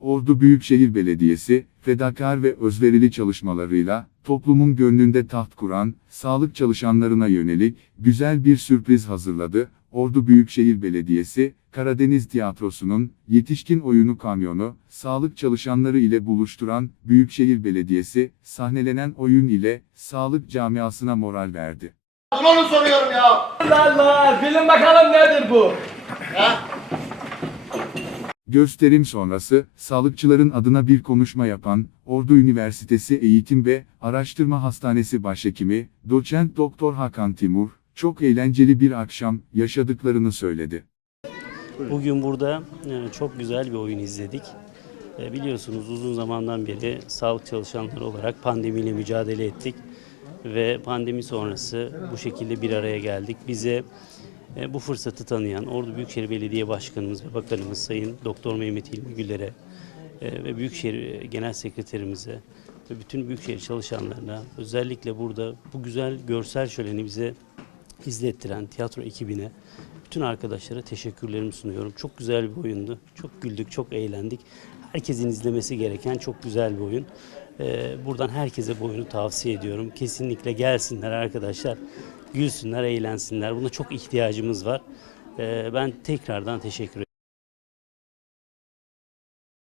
Ordu Büyükşehir Belediyesi, fedakar ve özverili çalışmalarıyla, toplumun gönlünde taht kuran, sağlık çalışanlarına yönelik, güzel bir sürpriz hazırladı. Ordu Büyükşehir Belediyesi, Karadeniz Tiyatrosu'nun, yetişkin oyunu kamyonu, sağlık çalışanları ile buluşturan, Büyükşehir Belediyesi, sahnelenen oyun ile, sağlık camiasına moral verdi. Onu soruyorum ya. Allah Allah bilin bakalım nedir bu? Gösterim sonrası, sağlıkçıların adına bir konuşma yapan, Ordu Üniversitesi Eğitim ve Araştırma Hastanesi Başhekimi, Doçent Doktor Hakan Timur, çok eğlenceli bir akşam yaşadıklarını söyledi. Bugün burada e, çok güzel bir oyun izledik. E, Biliyorsunuz uzun zamandan beri sağlık çalışanları olarak pandemiyle mücadele ettik ve pandemi sonrası bu şekilde bir araya geldik. Bize bu fırsatı tanıyan Ordu Büyükşehir Belediye Başkanımız ve Bakanımız Sayın Doktor Mehmet İlmi Güler'e e, ve Büyükşehir Genel Sekreterimize ve bütün Büyükşehir çalışanlarına özellikle burada bu güzel görsel şöleni bize izlettiren tiyatro ekibine bütün arkadaşlara teşekkürlerimi sunuyorum. Çok güzel bir oyundu. Çok güldük, çok eğlendik. Herkesin izlemesi gereken çok güzel bir oyun. Buradan herkese bu oyunu tavsiye ediyorum. Kesinlikle gelsinler arkadaşlar. Gülsünler, eğlensinler. Buna çok ihtiyacımız var. Ee, ben tekrardan teşekkür ederim.